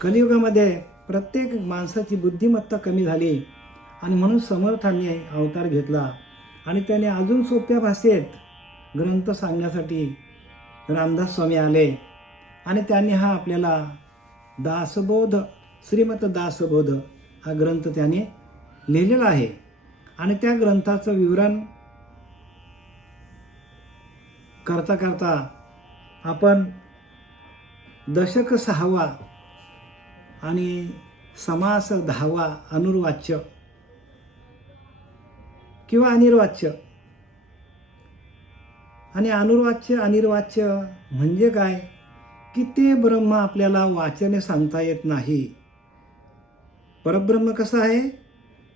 कलियुगामध्ये प्रत्येक माणसाची बुद्धिमत्ता कमी झाली आणि म्हणून समर्थांनी अवतार घेतला आणि त्याने अजून सोप्या भाषेत ग्रंथ सांगण्यासाठी रामदास स्वामी आले आणि त्यांनी हा आपल्याला दासबोध, श्रीमत दासबोध हा ग्रंथ त्याने लिहिलेला आहे. आणि त्या ग्रंथाचं विवरण करता करता आपण दशक 6वा आणि समास 10वा अनुर्वाच्य किंवा अनिर्वाच्य. आणि अनुर्वाच्य अनिर्वाच्य म्हणजे काय की ते ब्रह्म आपल्याला वाचने सांगता येत नाही. परब्रह्म कसं आहे,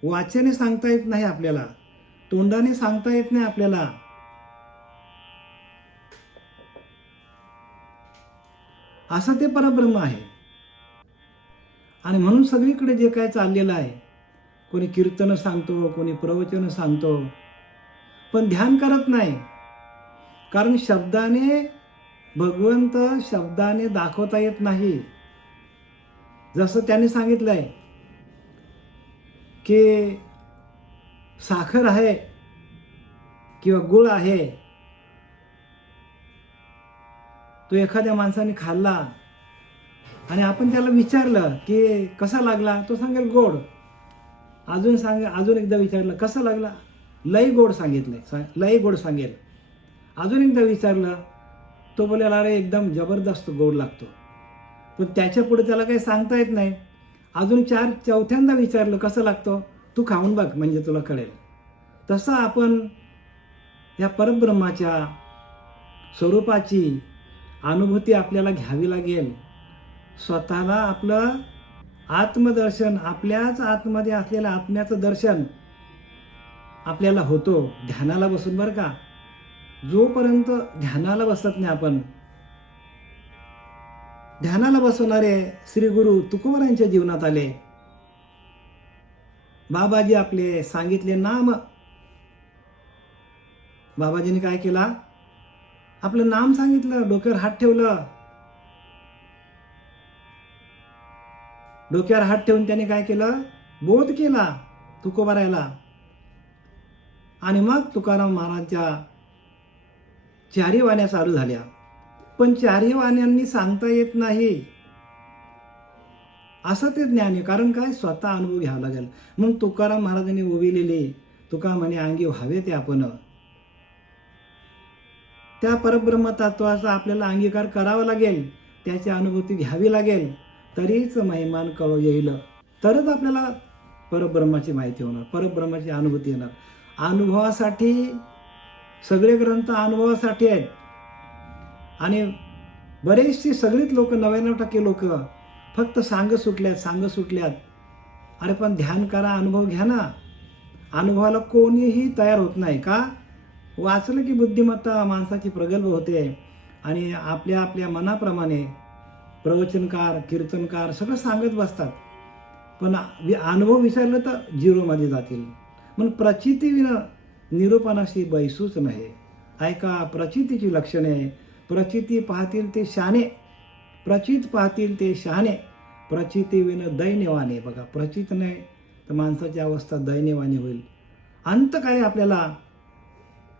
वाचने सांगता येत नाही आपल्याला, तोंडाने सांगता येत नाही आपल्याला. असं ते परब्रह्म आहे. आणि म्हणून सगळीकडे जे काय चाललेलं आहे, कोणी कीर्तन सांगतो, कोणी प्रवचन सांगतो, पण ध्यान करत नाही. कारण शब्दाने भगवंत शब्दाने दाखवता येत नाही. जसं त्यांनी सांगितलंय की साखर आहे किंवा गुळ आहे, तो एखाद्या माणसाने खाल्ला आणि आपण त्याला विचारलं की कसा लागला, तो सांगेल गोड. अजून एकदा विचारलं कसा लागला, लय गोड सांगितलंय, लय गोड सांगेल. अजून एकदा विचारलं, तो बोलेल अरे एकदम जबरदस्त गोड लागतो. पण त्याच्या पुढे त्याला काही सांगता येत नाही. अजून चौथ्यांदा विचारलं कसं लागतो, तू खाऊन बघ म्हणजे तुला कळेल. तसं आपण या परब्रह्माच्या स्वरूपाची अनुभूती आपल्याला घ्यावी लागेल. स्वतःला आपलं आत्मदर्शन, आपल्याच आतमध्ये असलेल्या आत्म्याचं दर्शन आपल्याला होतो ध्यानाला बसून. बरं का, जोपर्यंत ध्यानाला बसत नाही आपण, ध्यानाला बसवणारे श्री गुरु तुकोबरांच्या जीवनात आले. बाबाजी आपले सांगितले नाम, बाबाजीने काय केला, आपलं नाम सांगितलं, डोक्यावर हात ठेवलं. डोक्यावर हात ठेवून त्याने काय केलं, बोध केला तुकोबारायला. आणि मग तुकाराम महाराजच्या चारी वाण्या चालू झाल्या. पण चारी वाण्यांनी सांगता येत नाही असं ते ज्ञान आहे. कारण काय, स्वतः अनुभव घ्यावा लागेल. मग तुकाराम महाराजांनी उभिलेले तुका म्हणे अंगी व्हावे ते आपण. त्या परब्रह्म तत्वाचा आपल्याला अंगीकार करावा लागेल, त्याची अनुभूती घ्यावी लागेल, तरीच महिमान कळू येईल. तरच आपल्याला परब्रह्माची माहिती होणार, परब्रह्माची अनुभूती येणार. अनुभवासाठी सगळे ग्रंथ अनुभवासाठी आहेत. आणि बरेचसे सगळीच लोक, 99% लोक फक्त सांग सुटल्यात. अरे पण ध्यान करा, अनुभव घ्या ना. अनुभवाला कोणीही तयार होत नाही. का, वाचलं की बुद्धिमत्ता माणसाची प्रगल्भ होते आणि आपल्या आपल्या मनाप्रमाणे प्रवचनकार, कीर्तनकार सगळं सांगत बसतात. पण अनुभव विचारलं तर झिरोमध्ये जातील. म्हणून प्रचिती निरूपणाशी बैसूच नाही. ऐका प्रचितीची लक्षणे, प्रचिती पाहतील ते शहाणे, प्रचित पाहतील ते शहाणे, प्रचिती विन दैन्यवाने. बघा, प्रचित नाही तर माणसाची अवस्था दैन्यवाने होईल. अंत काय, आपल्याला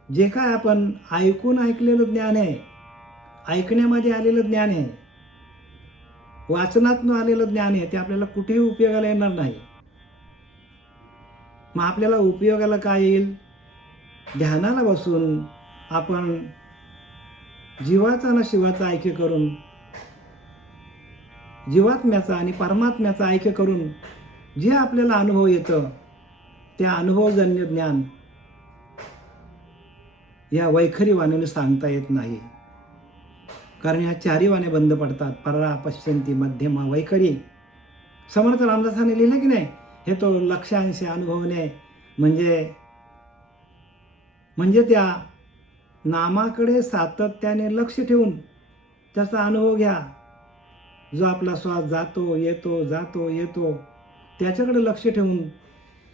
जे काय आपण ऐकलेलं ज्ञान आहे, ऐकण्यामध्ये आलेलं ज्ञान आहे, वाचनातून आलेलं ज्ञान आहे, ते आपल्याला कुठेही उपयोगाला येणार नाही. मग आपल्याला उपयोगाला काय येईल, ध्यानाला बसून आपण जीवाचा आणि शिवाचा ऐक्य करून, जीवात्म्याचा आणि परमात्म्याचा ऐक्य करून जे आपल्याला अनुभव येतं, त्या अनुभवजन्य ज्ञान या वैखरी वाणीने सांगता येत नाही. कारण ह्या चारी वाण्या बंद पडतात. परा, पश्यंती, मध्यमा, वैखरी. समर्थ रामदासाने लिहिलं की नाही, हे तो लक्षांश अनुभवणे म्हणजे त्या नामाकडे सातत्याने लक्ष ठेवून त्याचा अनुभव घ्या. जो आपला श्वास जातो येतो त्याच्याकडे लक्ष ठेवून,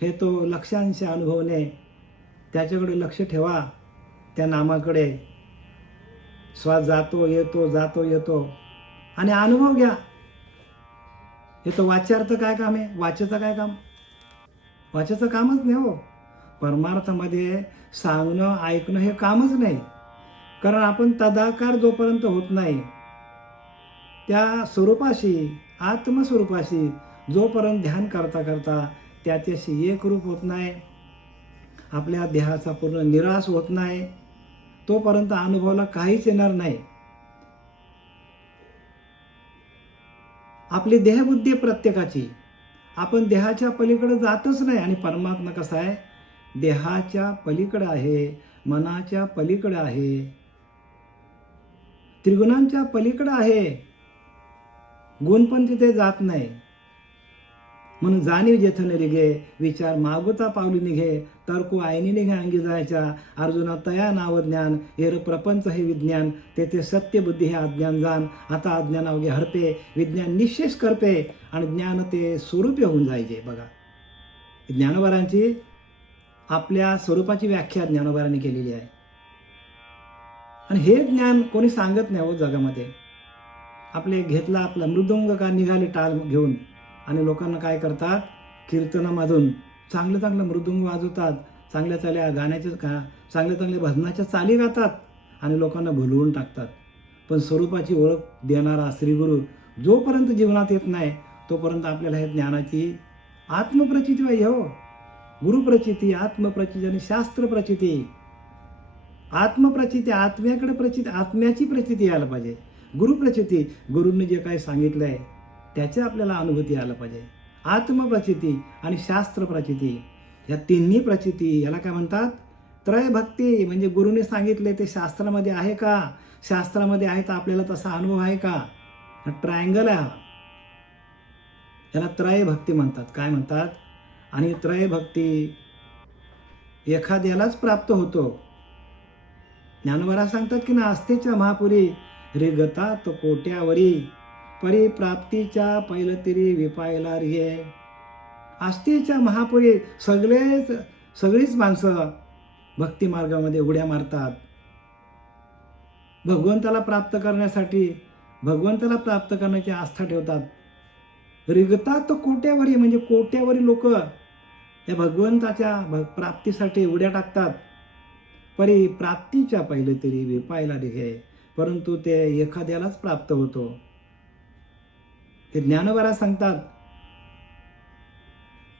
हे तो लक्षांश अनुभवणे, त्याच्याकडे लक्ष ठेवा. त्या नामाकडे श्वास जातो येतो आणि अनुभव घ्या. हे तर वाच्यार्थ काय काम आहे? वाचेचं काय काम? वाचेचं कामच नाही हो. परमार्थामध्ये सांगणं ऐकणं हे कामच नाही. कारण आपण तदाकार जोपर्यंत होत नाही त्या स्वरूपाशी, आत्मस्वरूपाशी जोपर्यंत ध्यान करता करता त्याच्याशी एक रूप होत नाही, आपल्या देहाचा पूर्ण निराश होत नाही, तोपर्यंत अनुभवाला काहीच येणार नाही. आपली देहबुद्धी प्रत्येकाची, आपण देहाच्या पलीकडे जातच नाही. आणि परमात्मा कसा आहे? देहाच्या पलीकडे आहे, मनाच्या पलीकडे आहे, त्रिगुणांच्या पलीकडे आहे. गुण पण तिथे जात नाही. म्हणून जाणीव जेथ निघे, विचार मागुता पावली निघे, तर्को आयनी निघे अंगी जायच्या, अर्जुना तया नाव ज्ञान, हेर प्रपंच हे विज्ञान, तेथे सत्य बुद्धी हे अज्ञान जाण, आता अज्ञान अवघे हरपे, विज्ञान निश्चेष करपे, आणि ज्ञान ते स्वरूपी होऊन जायचे. बघा, ज्ञानोबारांची आपल्या स्वरूपाची व्याख्या ज्ञानोबारांनी केलेली आहे. आणि हे ज्ञान कोणी सांगत नाही हो जगामध्ये. आपले घेतला आपला मृदुंग का निघाले टाळ घेऊन, आणि लोकांना काय करतात? कीर्तनामधून चांगलं चांगलं मृदुंग वाजवतात, चांगल्या चांगल्या गाण्याच्या चांगल्या चांगल्या भजनाच्या चाली गातात आणि लोकांना भुलवून टाकतात. पण स्वरूपाची ओळख देणारा श्रीगुरु जोपर्यंत जीवनात येत नाही तोपर्यंत आपल्याला हे ज्ञानाची आत्मप्रचिती पाहिजे हो. गुरुप्रचिती, आत्मप्रचिती आणि शास्त्रप्रचिती. आत्मप्रचिती, आत्म्याकडे प्रचिती, आत्म्याची प्रचिती यायला पाहिजे. गुरुप्रचिती, गुरूंनी जे काही सांगितलं आहे त्याची आपल्याला अनुभूती यायला पाहिजे. आत्मप्रचिती आणि शास्त्रप्रचिती, या तिन्ही प्रचिती याला काय म्हणतात? त्रयभक्ती. म्हणजे गुरुने सांगितले ते शास्त्रामध्ये आहे का? शास्त्रामध्ये आहे तर आपल्याला तसा अनुभव आहे का? ट्रायंगल आहे हा. याला त्रयभक्ती म्हणतात. काय म्हणतात? आणि त्रयभक्ती एखाद्यालाच प्राप्त होतो. ज्ञानोबा सांगतात की ना, आस्थेच्या महापुरी रिगतात कोट्यावरी, परिप्राप्तीच्या पैलतिरी विपायला रे. आस्थेच्या महापुरी सगळीच माणसं भक्ती मार्गामध्ये उड्या मारतात. भगवंताला प्राप्त करण्यासाठी, भगवंताला प्राप्त करण्याची आस्था ठेवतात. रिगतात कोट्यावरी, म्हणजे कोट्यावरी लोक या भगवंताच्या प्राप्तीसाठी उड्या टाकतात. परिप्राप्तीच्या पैलतिरी विपायला रे, परंतु ते एखाद्यालाच प्राप्त होतो. ते ज्ञानोबा सांगतात,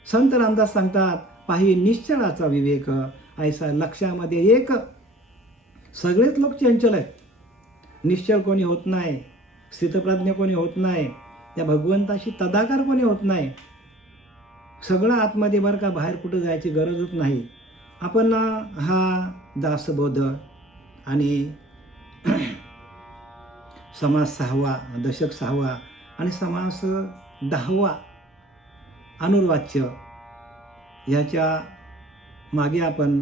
संत रामदास सांगतात, पाही निश्चळाचा विवेक, ऐसा लक्षामध्ये एक. सगळेच लोक चंचल आहेत. निश्चळ कोणी होत नाही, स्थितप्रज्ञ कोणी होत नाही, त्या भगवंताशी तदाकार कोणी होत नाही. सगळं आतमध्ये बरं का, बाहेर कुठं जायची गरजच नाही. आपण हा दासबोध आणि समास 6वा, दशक 6वा आणि समास 10वा अनुर्वाच्य ह्याच्या मागे आपण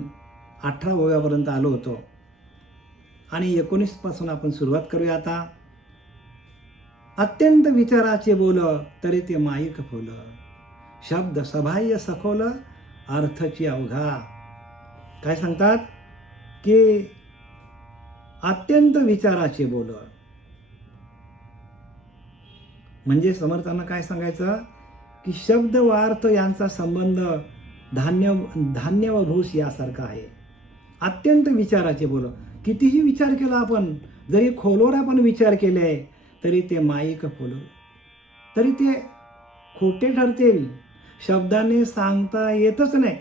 18 ओव्यापर्यंत आलो होतो. आणि 19 पासून आपण सुरुवात करूया आता. अत्यंत विचाराचे बोल, तरी ते माईक फुल, शब्द सबाह्य सखोल, अर्थची अवघा. काय सांगतात? की अत्यंत विचाराचे बोल, म्हणजे समर्थांना काय सांगायचं? की शब्द व अर्थ यांचा संबंध धान्य व भूस यासारखा आहे. अत्यंत विचाराचे बोल, कितीही विचार केला आपण, जरी खोलवर आपण विचार केले तरी ते माईक फुल, तरी ते खोटे ठरतील. शब्दाने सांगता येतच नाही.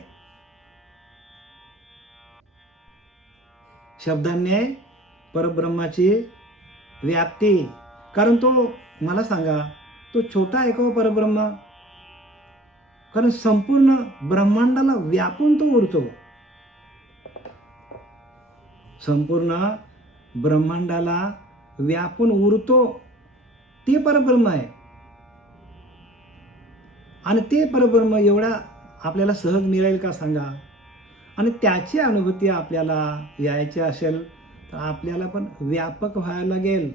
शब्दाने परब्रह्माची व्याप्ती, कारण तो, मला सांगा, तो छोटा आहे का परब्रह्म? कारण संपूर्ण ब्रह्मांडाला व्यापून तो उरतो. संपूर्ण ब्रह्मांडाला व्यापून उरतो ते परब्रह्म आहे. आणि ते परब्रह्म एवढा आपल्याला सहज मिळेल का सांगा? आणि त्याची अनुभूती आपल्याला यायची असेल तर आपल्याला पण व्यापक व्हायला लागेल.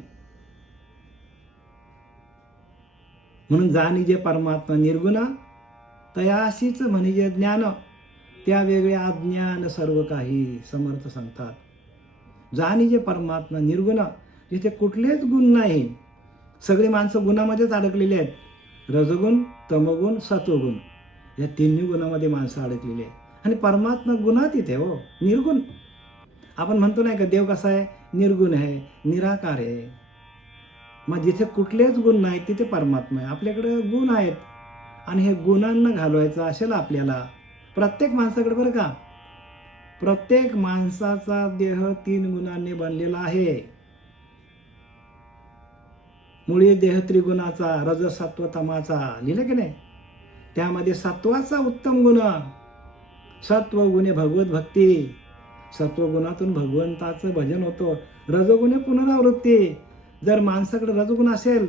म्हणून जाणीजे परमात्मा निर्गुण, तयाशीच म्हणजे ज्ञान, त्या वेगळ्या अज्ञान सर्व काही. समर्थ सांगतात, जाणीजे परमात्मा निर्गुण, जिथे कुठलेच गुण नाही. सगळी माणसं गुणामध्येच अडकलेली आहेत. रजोगुण, तमोगुण, सत्वगुण या तिन्ही गुणामध्ये माणसं अडकलेली आहे. आणि परमात्मा गुणातीत आहे हो, निर्गुण. आपण म्हणतो नाही का देव कसा आहे, निर्गुण आहे, निराकार आहे. मग जिथे कुठलेच गुण नाहीत तिथे परमात्मा आहे. आपल्याकडे गुण आहेत आणि हे गुणांना घालवायचं असेल आपल्याला. प्रत्येक माणसाकडे बरं का, प्रत्येक माणसाचा देह 3 गुणांनी बनलेला आहे. मुळी देह त्रिगुणाचा, रजसत्व तमाचा, लिहिलं की नाही. त्यामध्ये सत्वाचा उत्तम गुण, सत्वगुणे भगवत भक्ती, सत्वगुणातून भगवंताचं भजन होतं. रजोगुणे पुनरावृत्ती. जर माणसाकडे रजोगुण असेल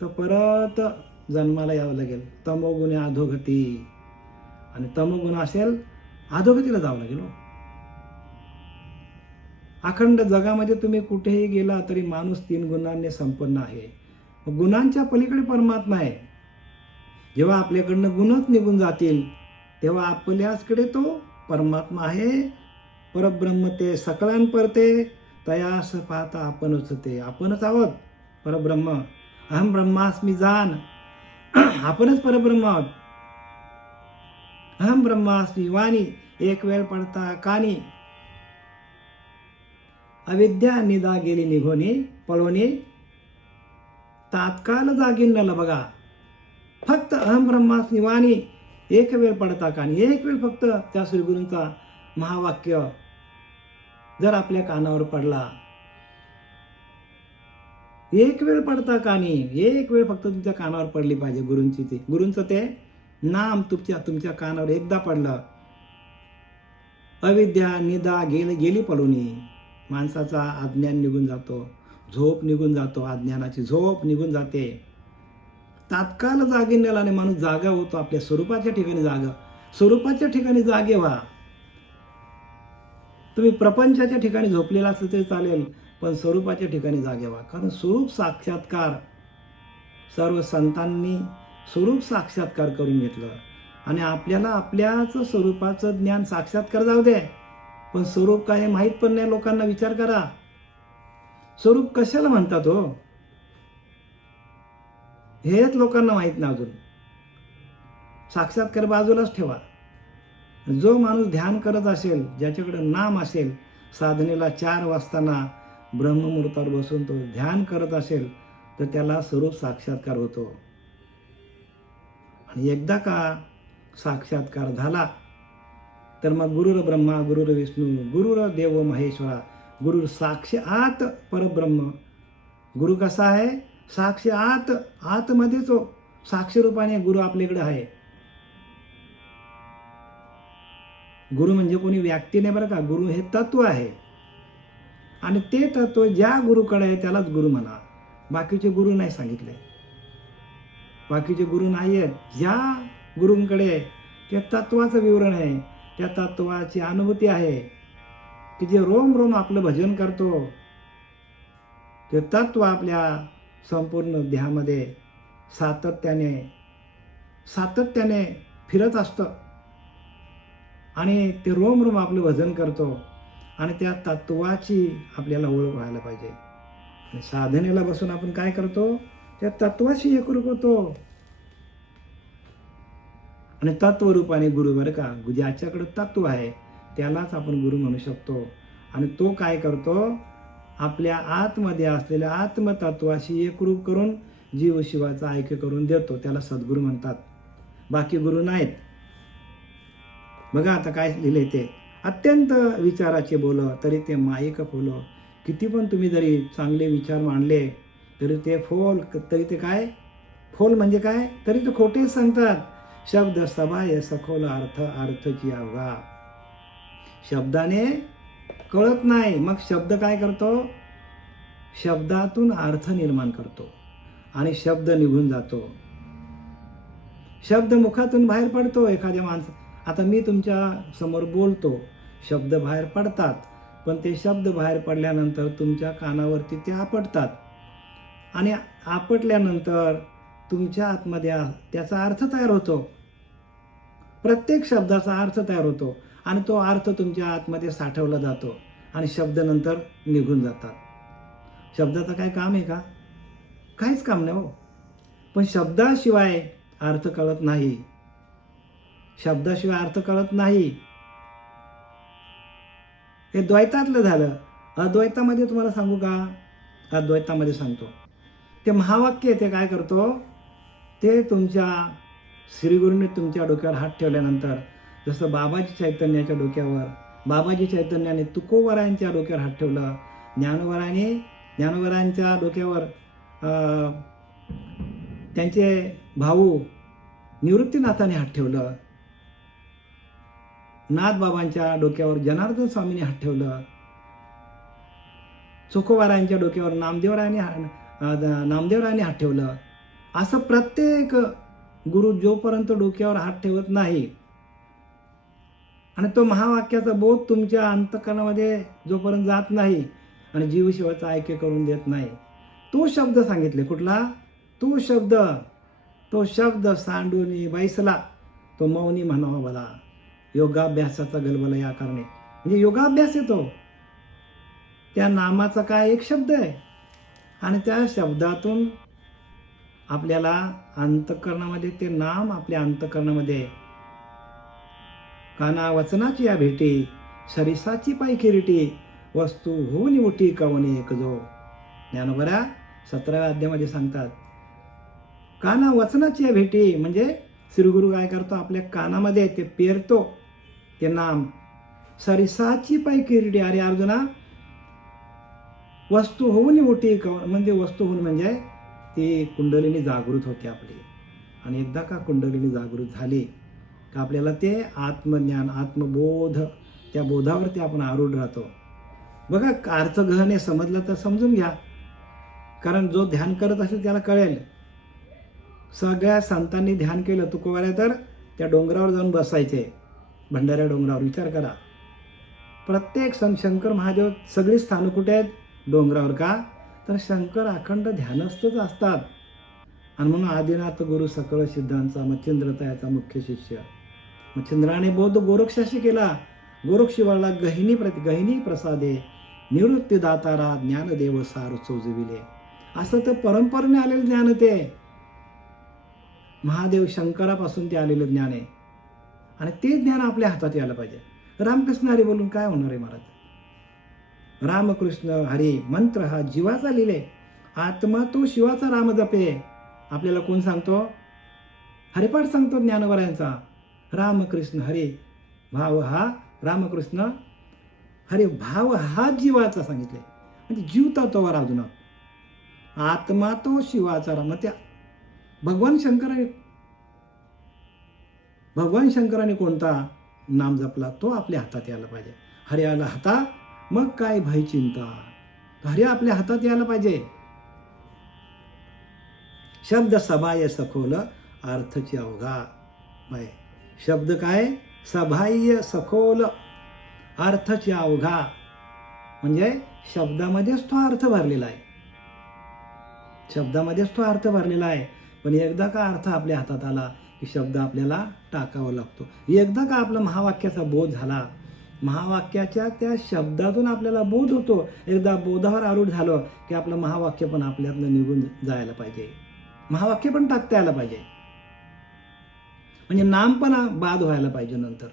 तर परत जन्माला यावं लागेल. तमोगुणे अधोगती, आणि तमोगुण असेल अधोगतीला जावं लागेल. अखंड जगामध्ये तुम्ही कुठेही गेला तरी माणूस 3 गुणांनी संपन्न आहे. गुणांच्या पलीकडे परमात्मा आहे. जेव्हा आपल्याकडनं गुणच निघून जातील तेव्हा आपल्याचकडे तो परमात्मा आहे. परब्रह्म ते सकळांपरते, तयास पाहता आपणच ते. आपणच आहोत परब्रह्म. अहम ब्रह्मास्मी जान, आपणच परब्रह्म आहोत. अहम ब्रह्मास्मी वाणी, एक वेळ पडता कानी. अविद्या निदा गेली निघोनी, पळोनी तात्काळ जागीन बघा. फक्त अहम ब्रह्मास्मी वाणी, एक वेळ पडता कानी. एक वेळ फक्त त्या श्रीगुरूंचा महावाक्य जर आपल्या कानावर पडला, एक वेळ पडता कानी, एक वेळ फक्त तुमच्या कानावर पडली पाहिजे गुरूंची. ते गुरूंचं ते नाम तुमच्या कानावर एकदा पडलं, अविद्या निदा गेली पळूनी. माणसाचा अज्ञान निघून जातो, झोप निघून जातो, अज्ञानाची झोप निघून जाते. तात्काळ जागिन्याला माणूस जागा होतो. आपल्या स्वरूपाच्या ठिकाणी जागा, स्वरूपाच्या ठिकाणी जागे व्हा. तुम्ही प्रपंचाच्या ठिकाणी झोपलेला असलं तरी चालेल, पण स्वरूपाच्या ठिकाणी जागे व्हा. कारण स्वरूप साक्षात्कार सर्व संतांनी स्वरूप साक्षात्कार करून घेतलं. आणि आपल्याला आपल्याच स्वरूपाचं ज्ञान साक्षात्कार जाऊ दे, पण स्वरूप काय हे माहीत पण नाही लोकांना. विचार करा, स्वरूप कशाला म्हणतात हो, हेच लोकांना माहीत नाही अजून. साक्षात्कार बाजूलाच ठेवा. जो माणूस ध्यान करत असेल, ज्याच्याकडे नाम असेल, साधनेला 4 वाजताना ब्रह्ममुहूर्तावर बसून तो ध्यान करत असेल तर त्याला स्वरूप साक्षात्कार होतो. आणि एकदा का साक्षात्कार झाला तर मग गुरुर ब्रह्मा गुरुर विष्णू गुरुर देव महेश्वरा, गुरुर साक्षात परब्रह्म. गुरु कसा आहे, साक्षात आतमध्येच हो, साक्षी रूपाने गुरु आपल्याकडे आहे. गुरु म्हणजे कोणी व्यक्ती नाही बरं का, गुरु हे तत्व आहे. आणि ते तत्व ज्या गुरुकडे आहे त्यालाच गुरु म्हणा. बाकीचे गुरु नाही सांगितले, बाकीचे गुरु नाही आहेत. ज्या गुरूंकडे त्या तत्वाचं विवरण आहे, त्या तत्वाची अनुभूती आहे, की जे रोम रोम आपलं भजन करतो, ते तत्व आपल्या संपूर्ण देहामध्ये सातत्याने फिरत असतं. आणि ते रोम रोम आपलं भजन करतो. आणि त्या तत्वाची आपल्याला ओळख व्हायला पाहिजे. आणि साधनेला बसून आपण काय करतो, त्या तत्वाशी एकरूप होतो. आणि तत्वरूपाने गुरु बरं का, ज्याच्याकडे तत्व आहे त्यालाच आपण गुरु म्हणू शकतो. आणि तो काय करतो, आपल्या आतमध्ये असलेल्या आत्मतत्वाशी एकरूप करून जीव शिवाचा ऐक्य करून देतो. त्याला सद्गुरू म्हणतात, बाकी गुरु नाहीत. बघा आता काय लिहिलंय ते, अत्यंत विचाराचे बोल तरी ते माईक फुल. किती पण तुम्ही जरी चांगले विचार मांडले तरी ते तरी ते काय फोल म्हणजे काय, तरी ते खोटेच सांगतात. शब्द सभाय सखोल अर्थची अवघा. शब्दाने कळत नाही, मग शब्द काय करतो, शब्दातून अर्थ निर्माण करतो आणि शब्द निघून जातो. शब्द मुखातून बाहेर पडतो एखाद्या आता मी तुमच्या समोर बोलतो, शब्द बाहेर पडतात, पण ते शब्द बाहेर पडल्यानंतर तुमच्या कानावरती ते आपटतात. आणि आपटल्यानंतर तुमच्या आतमध्ये त्याचा अर्थ तयार होतो. प्रत्येक शब्दाचा अर्थ तयार होतो आणि तो अर्थ तुमच्या आतमध्ये साठवला जातो आणि शब्द नंतर निघून जातात. शब्दाचं काय काम आहे का, काहीच काम नाही हो. पण शब्दाशिवाय अर्थ कळत नाही, शब्दाशिवाय अर्थ कळत नाही. हे द्वैतातलं झालं. अद्वैतामध्ये तुम्हाला सांगू का? अद्वैतामध्ये सांगतो. ते महावाक्य ते काय करतो, ते तुमच्या श्रीगुरूंनी तुमच्या डोक्यावर हात ठेवल्यानंतर, जसं बाबाजी चैतन्याच्या डोक्यावर, बाबाजी चैतन्याने तुकोबरायांच्या डोक्यावर हात ठेवलं, ज्ञानोबरायांच्या डोक्यावर त्यांचे भाऊ निवृत्तीनाथाने हात ठेवलं, नाथबाबांच्या डोक्यावर जनार्दन स्वामीने हात ठेवलं, चोखोबारायांच्या डोक्यावर नामदेवरायांनी हात ठेवलं. असं प्रत्येक गुरु जोपर्यंत डोक्यावर हात ठेवत नाही आणि तो महावाक्याचा बोध तुमच्या अंतःकरणामध्ये जोपर्यंत जात नाही आणि जीवशिवाचा ऐक्य करून देत नाही, तो शब्द सांगितले. कुठला? तो शब्द सांडूनी बैसला तो मौनी म्हणावा भला. योगाभ्यासाचा गलबला या कारणे, म्हणजे योगाभ्यास येतो. त्या नामाचा काय एक शब्द आहे आणि त्या शब्दातून आपल्याला अंतःकरणामध्ये ते नाम, आपल्या अंतःकरणामध्ये काना वचनाची या भेटी, सरिसाची पाय किरीटी, वस्तू होऊन उठी कवने एक जो. ज्ञानोबा 17व्या अध्यायामध्ये सांगतात, काना वचनाची या भेटी म्हणजे श्रीगुरु काय करतो, आपल्या कानामध्ये ते पेरतो ते नाम. सरिसाची पाय किरीटी, अरे अर्जुना, वस्तू होऊन उठी म्हणजे वस्तू होऊन म्हणजे ती कुंडलिनी जागृत होते आपली. आणि एकदा का कुंडलिनी जागृत झाली का आपल्याला ते आत्मज्ञान, आत्मबोध, त्या बोधावरती आपण आरूढ राहतो. बघा, अर्थ गहने समजलं तर समजून घ्या, कारण जो ध्यान करत असेल त्याला कळेल. सगळ्या संतांनी ध्यान केलं. तुकोबाऱ्या तर त्या डोंगरावर जाऊन बसायचे, भंडाऱ्या डोंगरावर. विचार करा, प्रत्येक शंकर महादेव सगळी स्थानं कुठे आहेत? डोंगरावर. का? तर शंकर अखंड ध्यानस्थच असतात. आणि म्हणून आदिनाथ गुरु सकळ सिद्धांचा मच्छिंद्रता मुख्य शिष्य. मच्छिंद्राने बौद्ध गोरक्षाशी केला. गोरक्षिवाळला गहिनी प्रसादे निवृत्ती दातारा ज्ञानदेव सार चोजविले. असं तर परंपरेने आलेलं ज्ञान, ते महादेव शंकरापासून ते आलेलं ज्ञान आहे. आणि ते ज्ञान आपल्या हातात यायला पाहिजे. रामकृष्ण हरी बोलून काय होणार आहे महाराज? रामकृष्ण हरी मंत्र हा जीवाचा लिहिले, आत्मा तो शिवाचा राम जपे. आपल्याला कोण सांगतो? हरिपाठ सांगतो ज्ञानोबरायांचा. रामकृष्ण हरी, भाव हा रामकृष्ण हरी, भाव हा जीवाचा सांगितले. म्हणजे जीव तत्वावर अजून आत्मा तो शिवाचा राम. त्या भगवान शंकराने कोणता नाम जपला तो आपल्या हातात यायला पाहिजे. हरी आला हाता मग काय भय चिंता. हरी आपल्या हातात यायला पाहिजे. शब्द सबाह्य सखोल अर्थची अवघा. शब्द काय? सबाह्य सखोल अर्थची अवघा, म्हणजे शब्दामध्येच तो अर्थ भरलेला आहे. शब्दामध्येच तो अर्थ भरलेला आहे. पण एकदा का अर्थ आपल्या हातात आला की शब्द आपल्याला टाकावा लागतो. एकदा का आपला महावाक्याचा बोध झाला, महावाक्याच्या त्या शब्दातून आपल्याला बोध होतो. एकदा बोधावर आरूढ झालं की आपलं महावाक्य पण आपल्यातनं निघून जायला पाहिजे, महावाक्य पण टाकता यायला पाहिजे. म्हणजे नाम पण बाद व्हायला पाहिजे नंतर.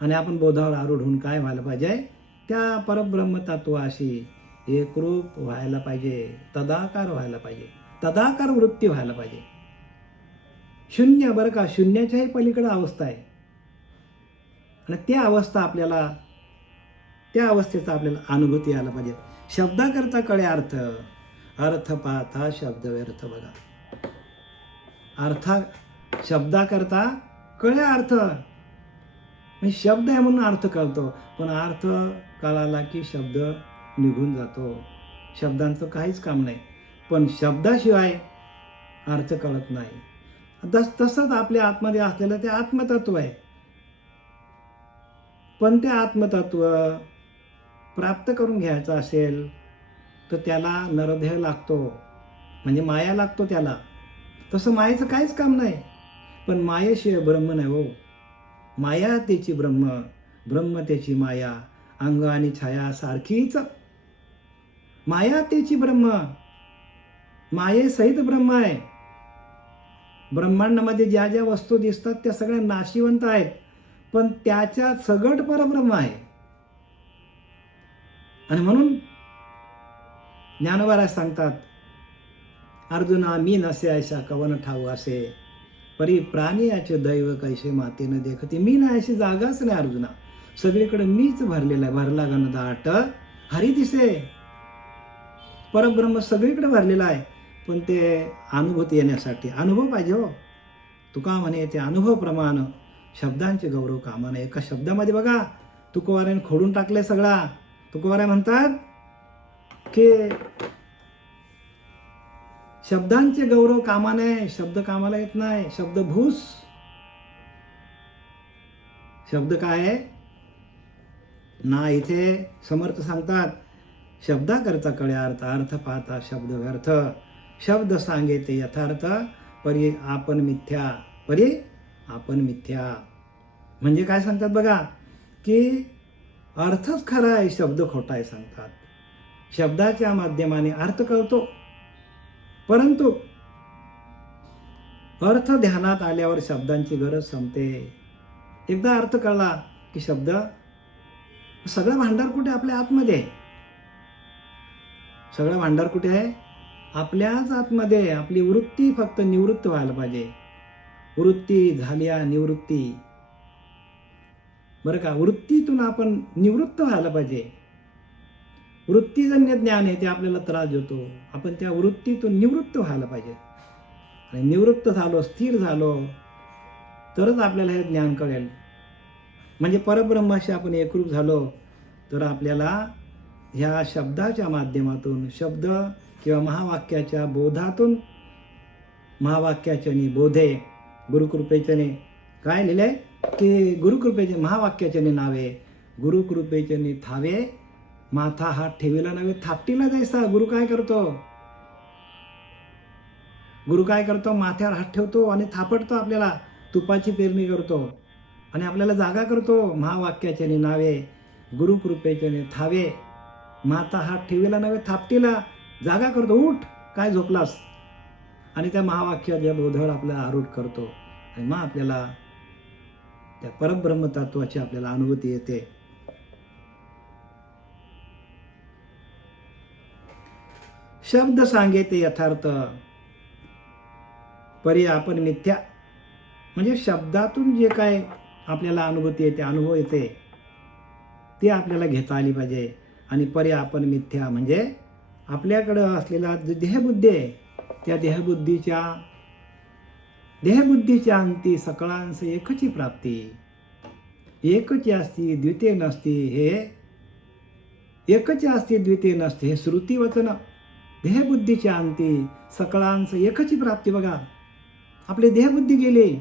आणि आपण बोधावर आरूढ होऊन काय व्हायला पाहिजे? त्या परब्रह्म तत्वाशी एकरूप व्हायला पाहिजे, तदाकार व्हायला पाहिजे, तदाकार वृत्ती व्हायला पाहिजे. शून्य, बरं का, शून्याच्याही पलीकडे अवस्था आहे. आणि त्या अवस्थेचा आपल्याला अनुभूती यायला पाहिजे. शब्दाकरता कळे अर्थ, अर्थ पाहता शब्द व्यर्थ. बघा, शब्दाकरता कळे अर्थ. म्हणजे शब्द आहे म्हणून अर्थ कळतो, पण अर्थ कळाला की शब्द निघून जातो. शब्दांचं काहीच काम नाही, पण शब्दाशिवाय अर्थ कळत नाही. तसंच आपल्या आतमध्ये असलेलं ते आत्मतत्व आहे. पण ते आत्मतत्व प्राप्त करून घ्यायचं असेल तर त्याला नरदेह लागतो, म्हणजे माया लागतो त्याला. तसं मायेचं काहीच काम नाही. पण मायेशिवाय ब्रह्म नाही हो. माया त्याची ब्रह्म, ब्रह्म त्याची माया, अंग आणि छाया सारखीच. माया त्याची ब्रह्म, मायेसहित ब्रह्म आहे. ब्रह्मांडामध्ये ज्या ज्या वस्तू दिसतात त्या सगळ्या नाशिवंत आहेत, पण त्याच्यात सगट परब्रह्म आहे. आणि म्हणून ज्ञानोबा सांगतात, अर्जुना मी नसे ऐसा कवन ठाऊ असे, परी प्राणी याचे दैव कैसे मातेनं देखते. मी नाही अशी जागाच नाही अर्जुना, सगळीकडे मीच भरलेला आहे. भरला गण दाट हरी दिसे. परब्रह्म सगळीकडे भरलेला आहे, पण ते अनुभूती येण्यासाठी अनुभव पाहिजे हो. तुका म्हणे ते अनुभव प्रमाण शब्दांचे गौरव कामाने. एका शब्दामध्ये बघा तुकोबाराने खोडून टाकले सगळा. तुकोबारा म्हणतात की शब्दांचे गौरव कामाने. शब्द कामाला येत नाही, शब्द भूस. शब्द काय आहे ना. इथे समर्थ सांगतात, शब्दा करता कळे अर्थ, अर्थ पाहता शब्द व्यर्थ. शब्द सांगे ते यथार्थ, परी आपण मिथ्या. परी आपण मिथ्या म्हणजे काय सांगतात बघा, की अर्थच खरा आहे, शब्द खोटा आहे सांगतात. शब्दाच्या माध्यमाने अर्थ कळतो, परंतु अर्थ ध्यानात आल्यावर शब्दांची गरज संपते. एकदा अर्थ कळला की शब्द सगळं भांडार कुठे आपल्या आतमध्ये आहे. सगळं भांडार कुठे आहे आपल्याच आतमध्ये. आपली वृत्ती फक्त निवृत्त व्हायला पाहिजे. वृत्ती झाल्या निवृत्ती, बरं का. वृत्तीतून आपण निवृत्त व्हायला पाहिजे. वृत्तीजन्य ज्ञान आहे ते आपल्याला त्रास देतो. आपण त्या वृत्तीतून निवृत्त व्हायला पाहिजे. आणि निवृत्त झालो, स्थिर झालो, तरच आपल्याला हे ज्ञान कळेल. म्हणजे परब्रह्माशी आपण एकरूप झालो तर आपल्याला ह्या शब्दाच्या माध्यमातून, शब्द किंवा महावाक्याच्या बोधातून, महावाक्याच्याने बोधे गुरुकृपेच्याने काय लिहिलंय की गुरुकृपेचे महावाक्याच्याने नावे, गुरुकृपेच्याने थावे, माथा हात ठेवीला नव्हे थापटीला जायचा. गुरु काय करतो, गुरु काय करतो, माथ्यावर हात ठेवतो आणि थापटतो, आपल्याला तुपाची पेरणी करतो आणि आपल्याला जागा करतो. महावाक्याच्याने नावे, गुरुकृपेच्याने थावे, माता हात ठेवीला नव्हे थापटीला जागा करतो. उठ, काय झोपलास, आणि त्या महावाक्याच्या बोधावर आपल्याला आरूढ करतो. आणि मग आपल्याला त्या परब्रह्म तत्वाची आपल्याला अनुभूती येते. शब्द सांगे ते यथार्थ, परी आपण मिथ्या. म्हणजे शब्दातून जे काय आपल्याला अनुभूती येते, अनुभव येते, ते आपल्याला घेता आली पाहिजे. आणि परी आपण मिथ्या म्हणजे आपल्याकडं असलेला जो देहबुद्धी आहे, त्या देहबुद्धीच्या अंती सकळांस एकची प्राप्ती. एकची असती द्वितीय नसती, हे एकची असती द्वितीय नसते, हे श्रुती वचन. देहबुद्धीच्या अंती सकळांस एकची प्राप्ती. बघा, आपली देहबुद्धी गेली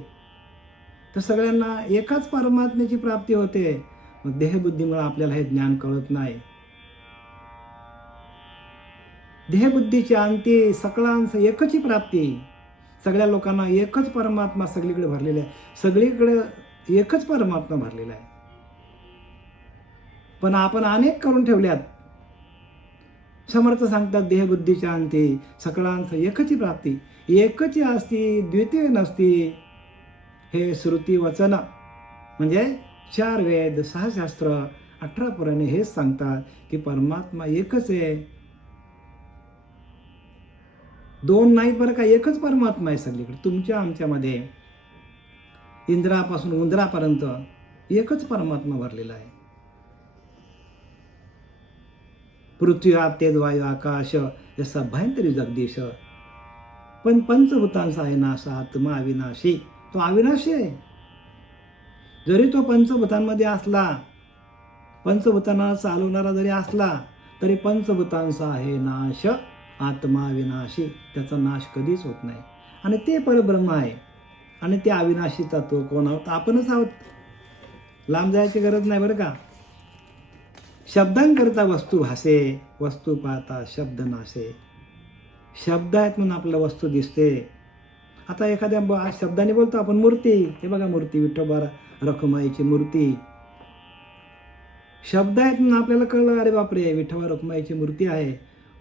तर सगळ्यांना एकाच परमात्म्याची प्राप्ती होते. मग देहबुद्धीमुळे आपल्याला हे ज्ञान कळत नाही. देहबुद्धीच्या अंती सकळांस एकची प्राप्ती. सगळ्या लोकांना एकच परमात्मा सगळीकडे भरलेला आहे. सगळीकडे एकच परमात्मा भरलेला आहे, पण आपण अनेक करून ठेवल्यात. समर्थ सांगतात, देहबुद्धीच्या अंती सकळांस एकची प्राप्ती. एकची असती द्वितीय नसती, हे श्रुती वचन. म्हणजे 4 वेद 6 शास्त्र 18 पुराणे हेच सांगतात की परमात्मा एकच आहे. 2 नाहीत बरं का, एकच परमात्मा आहे सगळीकडे. तुमच्या आमच्यामध्ये इंद्रापासून उंदरापर्यंत एकच परमात्मा भरलेला आहे. पृथ्वी आप तेज वायू आकाश या सभ्यांतरी जगदीश. पण पंचभूतांचा आहे नाश, आत्मा अविनाशी. तो अविनाशी आहे. जरी तो पंचभूतांमध्ये असला, पंचभूतांना चालवणारा जरी असला, तरी पंचभूतांचा आहे नाश, आत्मा अविनाशी. त्याचा नाश कधीच होत नाही. आणि ते परब्रह्म आहे. आणि ते अविनाशी तत्व कोण आहोत? आपणच आहोत. लांब जायची गरज नाही बरं का. शब्दांकरता वस्तू भासे, वस्तू पाहता शब्द नासे. शब्द आहेत म्हणून आपल्याला वस्तू दिसते. आता एखाद्या शब्दाने बोलतो आपण, मूर्ती. हे बघा, मूर्ती, विठोबा रखुमाईची मूर्ती. शब्द आहेत म्हणून आपल्याला कळलं, अरे बापरे, विठोबा रखुमाईची मूर्ती आहे.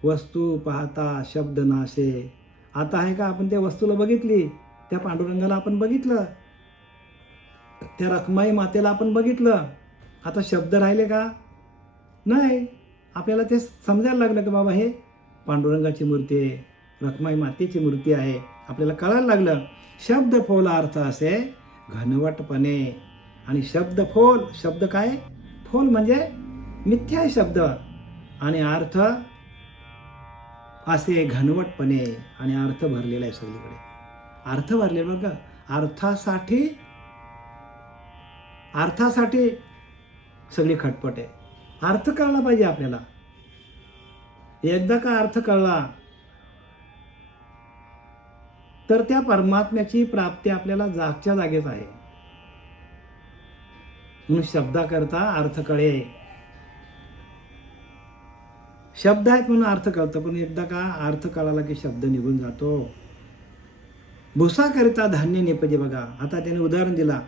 वस्तू पाहता शब्द नाशे. आता आहे का आपण त्या वस्तूला बघितली त्या पांडुरंगाला आपण बघितलं, त्या रखमाई मातेला आपण बघितलं. आता शब्द राहिले का? नाही. आपल्याला ते समजायला लागलं की बाबा हे पांडुरंगाची मूर्ती आहे, रखमाई मातेची मूर्ती आहे. आपल्याला कळायला लागलं. शब्द फोल अर्थ असे घनवटपणे. आणि शब्द फोल, शब्द काय? फोल म्हणजे मिथ्या शब्द, आणि अर्थ असे घनवटपणे. आणि अर्थ भरलेला आहे सगळीकडे. अर्थ भरलेला बघा. अर्थासाठी सगळी खटपट आहे. अर्थ कळला पाहिजे आपल्याला. एकदा का अर्थ कळला तर त्या परमात्म्याची प्राप्ती आपल्याला जागच्या जागेच आहे. म्हणून शब्दाकरता अर्थ कळे. शब्द आहेत म्हणून अर्थ कळतं, पण एकदा का अर्थ कळाला की शब्द निघून जातो. भुसा करिता धान्य निपजे. बघा, आता त्याने उदाहरण दिला.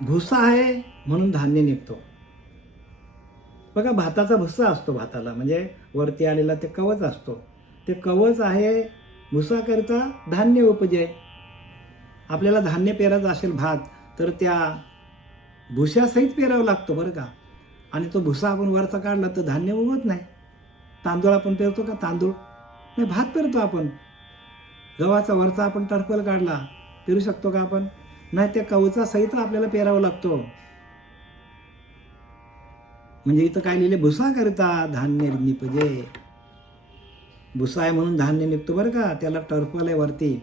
भुसा आहे म्हणून धान्य निघतो. बघा, भाताचा भुसा असतो. भाताला म्हणजे वरती आलेला ते कवच असतो. ते कवच आहे. भुसा करिता धान्य उपजे. आपल्याला धान्य पेरायचं असेल भात, तर त्या भुशासहित पेरावं लागतो बरं का. आणि तो भुसा आपण वरचा काढला तर धान्य उगवत नाही. तांदूळ आपण पेरतो का? तांदूळ नाही, भात पेरतो आपण. गव्हाचा वरचा आपण टरफल काढला, पेरू शकतो का आपण? नाही, त्या कवचा सहित आपल्याला पेरावं लागतो. म्हणजे इथं काय लिहिले? भुसा करता धान्य निपजे. भुसा आहे म्हणून धान्य निघतो बरं का. त्याला टरफल आहे वरती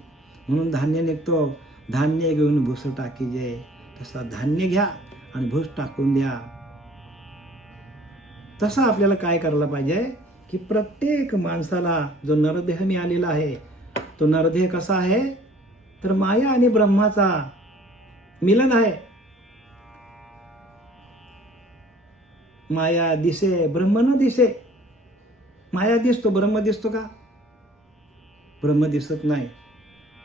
म्हणून धान्य निघतो. धान्य घेऊन भुस टाकीजे. तसा धान्य घ्या आणि भुस टाकून द्या. तसं आपल्याला काय करायला पाहिजे की प्रत्येक माणसाला जो नरदेह मिळालेला आहे, तो नरदेह कसा आहे? तर माया आणि ब्रह्माचा मिलन आहे. माया दिसे, ब्रह्म न दिसे. माया दिसतो, ब्रह्म दिसतो का? ब्रह्म दिसत नाही.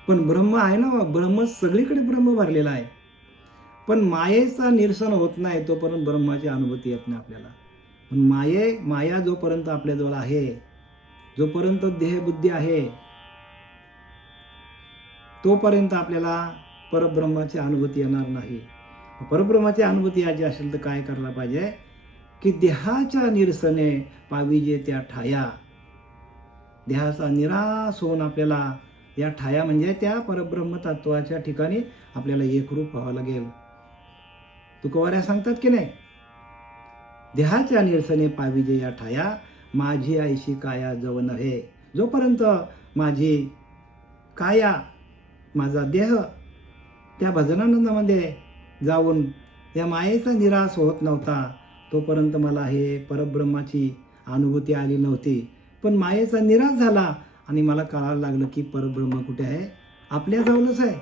पण ब्रह्म आहे ना, ब्रह्म सगळीकडे ब्रह्म भरलेला आहे. पण मायेचा निरसन होत नाही तोपर्यंत ब्रह्माची अनुभूती येत नाही आपल्याला. पण माया जोपर्यंत आपल्याजवळ आहे, जोपर्यंत देहबुद्धी आहे, तोपर्यंत आपल्याला परब्रह्माची अनुभूती येणार नाही. परब्रह्माची अनुभूती यायची असेल तर काय करायला पाहिजे की देहाच्या निरसने पाविजे त्या ठाया. देहाचा निराश होऊन आपल्याला या ठाया म्हणजे त्या परब्रह्म तत्वाच्या ठिकाणी आपल्याला एकरूप व्हावं लागेल. तुकोबाऱ्या सांगतात की नाही? देहाच्या निरसने पाविजे या ठाया, माझी आईशी काया जव नव्हे. जोपर्यंत माझी काया, माझा देह त्या भजनानंदामध्ये जाऊन या मायेचा निराश होत नव्हता, तोपर्यंत मला हे परब्रह्माची अनुभूती आली नव्हती. पण मायेचा निराश झाला आणि मला कळायला लागलं की परब्रह्म कुठे आहे? आपल्याजवळच आहे.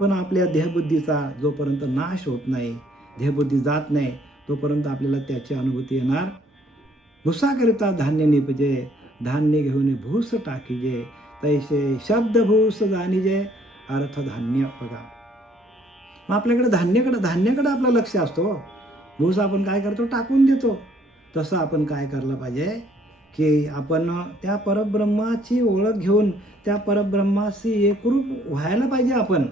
पण आपल्या देहबुद्धीचा जोपर्यंत नाश होत नाही, देहबुद्धी जात नाही, तोपर्यंत आपल्याला त्याची अनुभूती येणार. भुसाकरिता धान्य निपजे, धान्य घेऊन भूस टाकीजे. तैसे शब्द भूस जाणीजे, अर्थ धान्य. बघा, मग आपल्याकडे धान्याकडे आपलं लक्ष असतो. भूस आपण काय करतो? टाकून देतो. तसं आपण काय करायला पाहिजे की आपण त्या परब्रह्माची ओळख घेऊन त्या परब्रह्माशी एकरूप व्हायला पाहिजे. आपण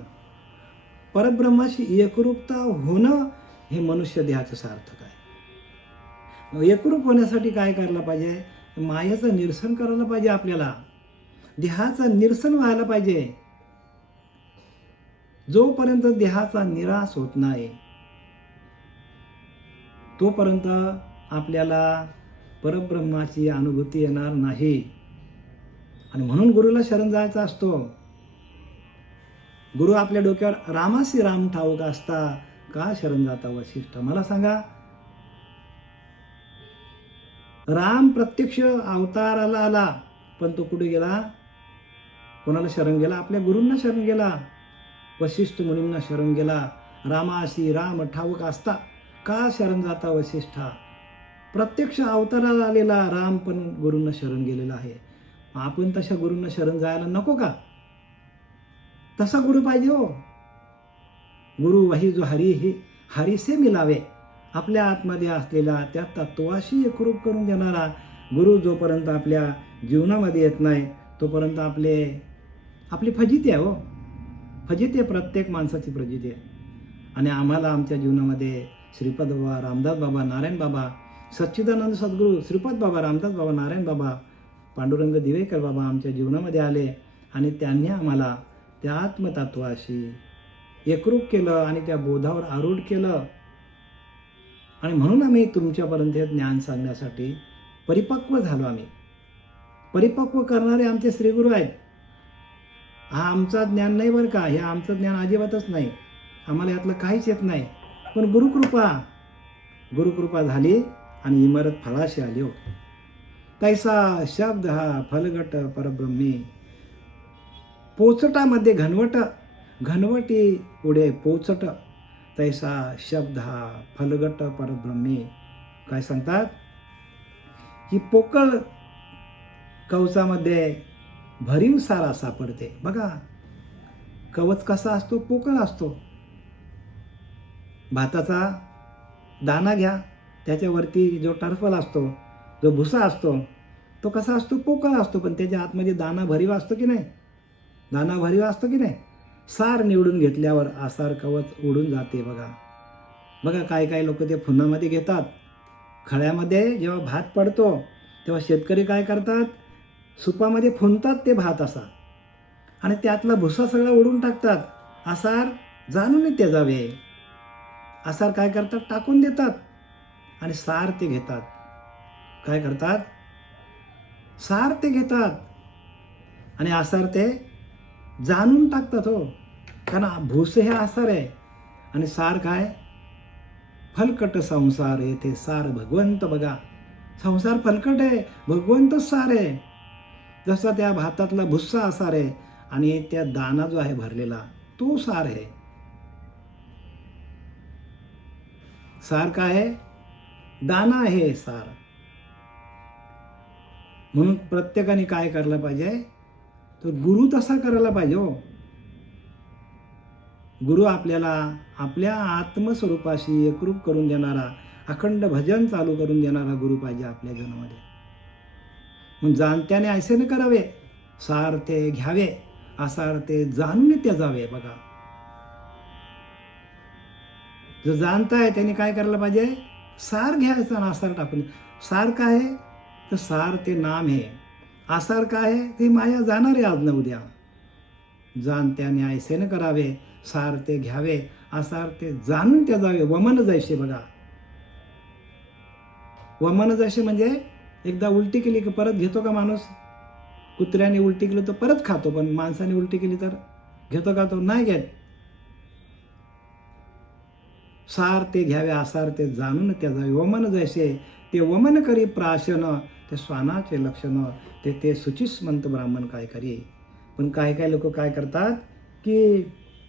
परब्रह्माशी एकरूपता होणं हे मनुष्य देहाचं सार्थक आहे. एकरूप होण्यासाठी काय करायला पाहिजे? मायेचं निरसन करायला पाहिजे. आपल्याला देहाचं निरसन व्हायला पाहिजे. जोपर्यंत देहाचा निराश होत नाही, तोपर्यंत आपल्याला परब्रह्माची अनुभूती येणार नाही. आणि म्हणून गुरुला शरण जायचा असतो. गुरु आपल्या डोक्यावर रामासी राम ठाऊक असता, का शरण जाता वशिष्ठ? मला सांगा, राम प्रत्यक्ष अवताराला आला, पण तो कुठे गेला? कोणाला शरण गेला? आपल्या गुरूंना शरण गेला. वशिष्ठ मुनींना शरण गेला. रामासी राम ठाऊक असता, का शरण जाता वशिष्ठा? प्रत्यक्ष अवताराला आलेला राम पण गुरूंना शरण गेलेला आहे. आपण तशा गुरूंना शरण जायला नको का? तसा गुरु पाहिजे हो. गुरु वही जो हरी से मिलावे. आपल्या आतमध्ये असलेला त्या तत्वाशी एकरूप करून देणारा गुरु जोपर्यंत आपल्या जीवनामध्ये येत नाही, तोपर्यंत आपली फजिती आहे हो. फजिती आहे, प्रत्येक माणसाची फजिती आहे. आणि आम्हाला आमच्या जीवनामध्ये श्रीपाद बाबा, रामदास बाबा, नारायण बाबा, सच्चिदानंद सद्गुरू श्रीपाद बाबा, रामदास बाबा, नारायण बाबा, पांडुरंग दिवेकर बाबा आमच्या जीवनामध्ये आले आणि त्यांनी आम्हाला त्या आत्मतत्वाशी एकरूप केलं आणि त्या बोधावर आरूढ केलं. आणि म्हणून आम्ही तुमच्यापर्यंत हे ज्ञान सांगण्यासाठी परिपक्व झालो. आम्ही परिपक्व करणारे आमचे श्रीगुरू आहेत. हा आमचा ज्ञान नाही बरं का, हे आमचं ज्ञान अजिबातच नाही, आम्हाला यातलं काहीच येत नाही. पण गुरुकृपा झाली आणि इमारत फळाशी आली हो. तैसा शब्द हा फलगट परब्रह्मी, पोचटामध्ये घनवटी पुढे पोचट, तैसा शब्द हा फलगट परब्रह्मी. काय सांगतात की पोकळ कवचामध्ये भरीव सारा सापडते. बघा कवच कसा असतो, पोकळ असतो. भाताचा दाना घ्या, त्याच्यावरती जो टर्फल असतो, जो भुसा असतो, तो कसा असतो, पोकळ असतो. पण त्याच्या आतमध्ये दाना भरीव असतो की नाही, दाना भरीव असतो की नाही. सार निवडून घेतल्यावर आसार कवच उडून जाते. बघा काय काय लोक ते फुनामध्ये घेतात. खळ्यामध्ये जेव्हा भात पडतो तेव्हा शेतकरी काय करतात, सुपामध्ये फुनतात ते भात असा, आणि त्यातला भुसा सगळा उडून टाकतात. आसार जाणून ते जावे, आसार काय करतात, टाकून देतात. आणि सार ते घेतात. काय करतात, सार ते घेतात आणि आसार ते जाणून टाकतात हो. कारण भूस हे आसार आहे आणि सार काय, फलकट संसार येथे सार भगवंत. बघा संसार फलकट आहे, भगवंत सार आहे. जसा त्या भातातला भुस्सा आसार आहे आणि त्या दाना जो आहे भरलेला तो सार आहे. सार काय आहे, दाना आहे सार. म्हणून प्रत्येकाने काय करायला पाहिजे, तर गुरु तसा करायला पाहिजे हो. गुरु आपल्याला आपल्या आत्मस्वरूपाशी एकरूप करून देणारा, अखंड भजन चालू करून देणारा गुरु पाहिजे आपल्या जीवनामध्ये. म्हणून जाणत्याने ऐसे न करावे, सार ते घ्यावे, आसार ते जाणून ते जावे. बघा जो जाणताय त्याने काय करायला पाहिजे, सार घ्यायचा आणि आसार टाकून. सार काय आहे, तर सार ते नाम आहे. आसार काय आहे, ते माया जाणार आहे आज न उद्या. जाणत्याने ऐसे न करावे, सार ते घ्यावे, आसार ते जाणून ते जावे. वमन जैसे. बघा वमन जैसे म्हणजे एकदा उलटी केली की परत घेतो का माणूस. कुत्र्याने उलटी केली तर परत खातो, पण माणसाने उलटी केली तर घेतो का, तो नाही घेत. सार ते घ्यावे, आसार ते जाणून त्या जावे. वमन जैसे ते वमन करी प्राशन, ते स्वानाचे लक्षण ते सुचिस्मंत ब्राह्मण काय करी. पण काय लोक काय करतात की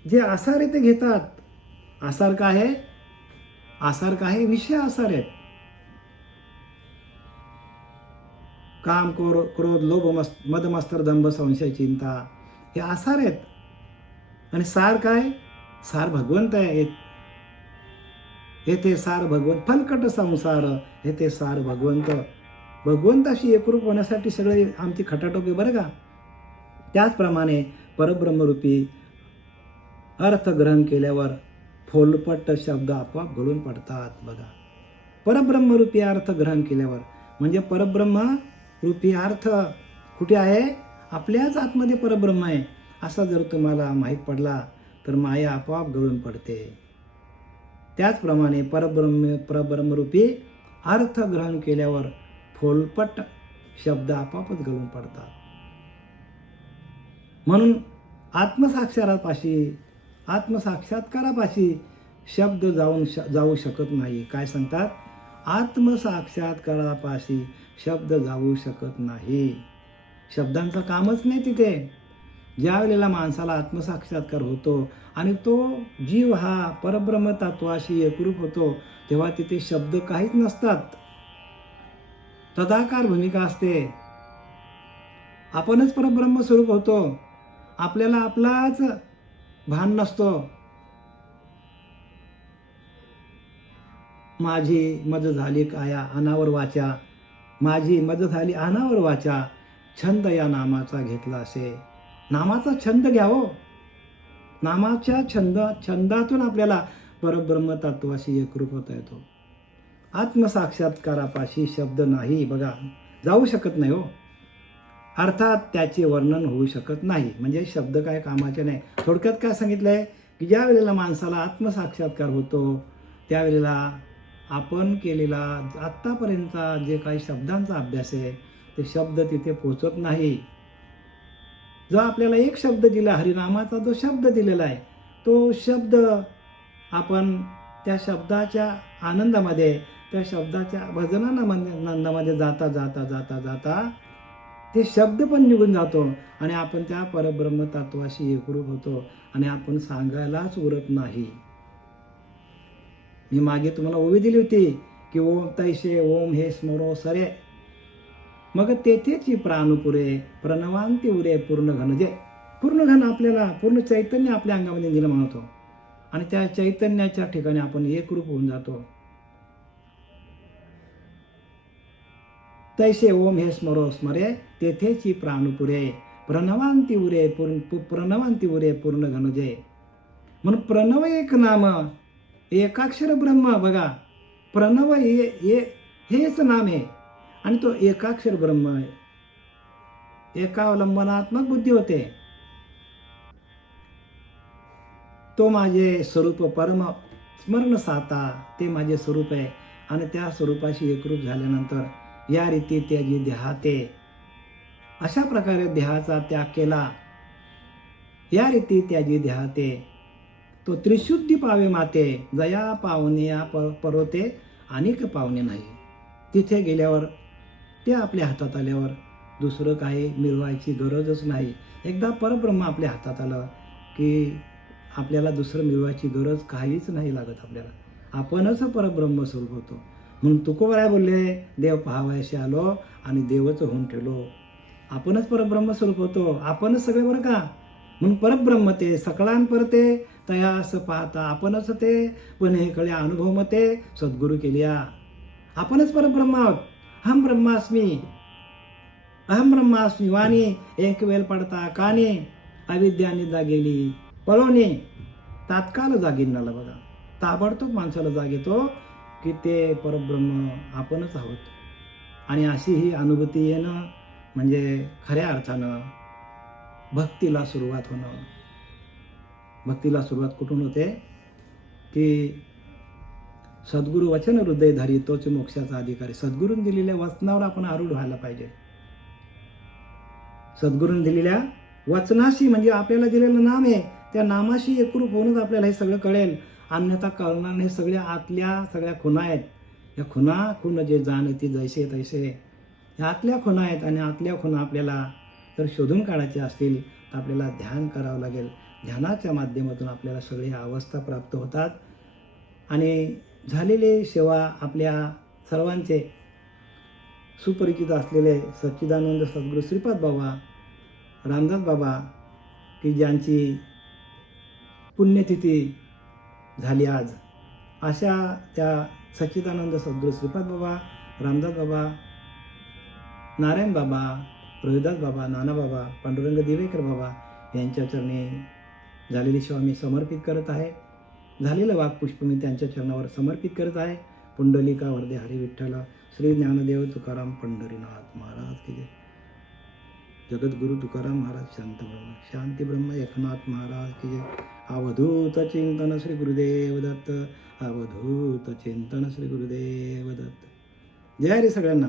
जे आसार आहे ते घेतात. आसार काय आहे, आसार काय आहे, विषय आसार आहेत. काम, क्रोध, लोभ, मद, मत्सर, दंभ, संशय, चिंता हे आसार आहेत. आणि सार काय, सार भगवंत आहे. येथे सार भगवंत, फलकट संसार येथे सार भगवंत. भगवंताशी एकरूप होण्यासाठी सगळे आमची खटाटोपी बरं का. त्याचप्रमाणे परब्रह्मरूपी अर्थ ग्रहण केल्यावर फोलपट शब्द आपोआप गळून पडतात. बघा परब्रह्मरूपी अर्थ ग्रहण केल्यावर म्हणजे परब्रह्म रूपी अर्थ कुठे आहे, आपल्याच आतमध्ये परब्रह्म आहे असा जर तुम्हाला माहीत पडला तर माया आपोआप गळून पडते. त्याचप्रमाणे परब्रह्मरूपी अर्थ ग्रहण केल्यावर फोलपट शब्द आपोआपच गळून पडतात. म्हणून आत्मसाक्षात्कारापाशी शब्द जाऊ शकत नाही. काय सांगतात, आत्मसाक्षात्कारापाशी शब्द जाऊ शकत नाही. शब्दांचं कामच नाही तिथे. ज्या वेळेला माणसाला आत्मसाक्षात्कार होतो आणि तो जीव हा परब्रह्म तत्वाशी एकरूप होतो तेव्हा तिथे शब्द काहीच नसतात. तदाकार भूमिका असते. आपणच परब्रह्म स्वरूप होतो, आपल्याला आपलाच भान नसतो. माझी मज झाली काया अनावर वाचा, माझी मज झाली अनावर वाचा, छंद या नामाचा घेतला असे. नामाचा छंद घ्या हो. नामाच्या छंदातून आपल्याला परब्रह्म तत्वाशी एकरूप होता येतो. आत्मसाक्षात्कारापाशी शब्द नाही बघा, जाऊ शकत नाही हो. अर्थात त्याचे वर्णन होऊ शकत नाही. म्हणजे शब्द काय कामाचे नाही. थोडक्यात काय सांगितलंय की ज्या वेळेला माणसाला आत्मसाक्षात्कार होतो त्यावेळेला आपण केलेला आत्तापर्यंतचा जे काही शब्दांचा अभ्यास आहे ते शब्द तिथे पोचत नाही. जो आपल्याला एक शब्द दिला, हरिनामाचा जो शब्द दिलेला आहे, तो शब्द आपण त्या शब्दाच्या आनंदामध्ये, त्या शब्दाच्या भजनानंदामध्ये जाता जाता जाता जाता ते शब्द पण निघून जातो आणि आपण त्या परब्रह्म तत्वाशी एकरूप होतो आणि आपण सांगायलाच उरत नाही. मी मागे तुम्हाला ओवी दिली होती की ओम तैसे ओम हे स्मरो सरे, मग तेथेची प्राणपुरे प्रणवांती उरे पूर्ण घन. जे पूर्ण घन आपल्याला पूर्ण चैतन्य आपल्या अंगामध्ये निर्माण होतो आणि त्या चैतन्याच्या ठिकाणी आपण एकरूप होऊन जातो. तैसे ओम हे स्मरो स्मरे तेथेची प्राणपुरे प्रणवांती उरे प्रणवांती उरे पूर्ण घन. जे म्हणून प्रणव एक नाम एकाक्षर ब्रह्म. बघा, प्रणव हेच नाम आहे आणि तो एकाक्षर ब्रह्म आहे. एकावलंबनात्मक बुद्धी होते. तो माझे स्वरूप परम स्मरण साता, ते माझे स्वरूप आहे आणि त्या स्वरूपाशी एकरूप झाल्यानंतर या रीती त्याची देहाते, अशा प्रकारे देहाचा त्याग केला. या रीती त्याची देहाते तो त्रिशुद्धी पावे माते, जया पावणे या परोते अनेक पावणे नाही. तिथे गेल्यावर ते आपल्या हातात आल्यावर दुसरं काही मिळवायची गरजच नाही. एकदा परब्रह्म आपल्या हातात आलं की आपल्याला दुसरं मिळवायची गरज काहीच नाही लागत. आपल्याला आपणच परब्रह्म स्वरूप होतो. म्हणून तुकोबराय बोलले, देव पाहावयाशी आलो आणि देवच होऊन ठेवलो. आपणच परब्रह्म स्वरूप होतो, आपणच सगळे बरं का. म्हणून परब्रह्म ते सकळांपरते तयास पाहता, आपणच ते पण हे कळे अनुभव मते सद्गुरू केलिया. आपणच परब्रह्म आहोत. हम ब्रह्मास्मी अहम ब्रह्मास्मी वाणी एक वेळ पडता कानी, अविद्याने जागेली पळवणे तात्काळ जागीनाला. बघा, ताबडतोब माणसाला जाग येतो की ते परब्रह्म आपणच आहोत. आणि अशी ही अनुभूती येणं म्हणजे खऱ्या अर्थानं भक्तीला सुरुवात होणं. भक्तीला सुरुवात कुठून होते की सद्गुरू वचन हृदयधारी तोच मोक्षाचा अधिकारी. सद्गुरूंनी दिलेल्या वचनावर आपण आरूढ व्हायला पाहिजे. सद्गुरूंनी दिलेल्या वचनाशी म्हणजे आपल्याला दिलेलं नाम आहे, त्या नामाशी एकरूप होऊनच आपल्याला हे सगळं कळेल. अन्यथा कळणार नाही. सगळ्या आतल्या सगळ्या खुणा आहेत. या खुण जे जाणती जैसे तैसे, ह्या आतल्या खुणा आहेत आणि आतल्या खुणा आपल्याला जर शोधून काढायच्या असतील तर आपल्याला ध्यान करावं लागेल. ध्यानाच्या माध्यमातून आपल्याला सगळी अवस्था प्राप्त होतात. आणि झालेली सेवा आपल्या सर्वांचे सुपरिचित असलेले सच्चिदानंद सद्गुरू श्रीपाद बाबा, रामदास बाबा की ज्यांची पुण्यतिथी झाली आज, अशा त्या सच्चिदानंद सद्गुरू श्रीपाद बाबा, रामदास बाबा, नारायण बाबा, प्रभुदास बाबा, नाना बाबा, पांडुरंग दिवेकर बाबा यांच्या चरणी झालेली सेवा मी समर्पित करत आहे. झालेलं वाक्पुष्प मी त्यांच्या चरणावर समर्पित करत आहे. पुंडलिका वरदे हरी विठ्ठल श्री ज्ञानदेव तुकाराम पंढरीनाथ महाराज की जय. जगद्गुरु तुकाराम महाराज शांती ब्रह्म एकनाथ महाराज की जय. अवधूत चिंतन श्री गुरुदेव दत्त. अवधूत चिंतन श्री गुरुदेव दत्त. जय हरी सगळ्यांना.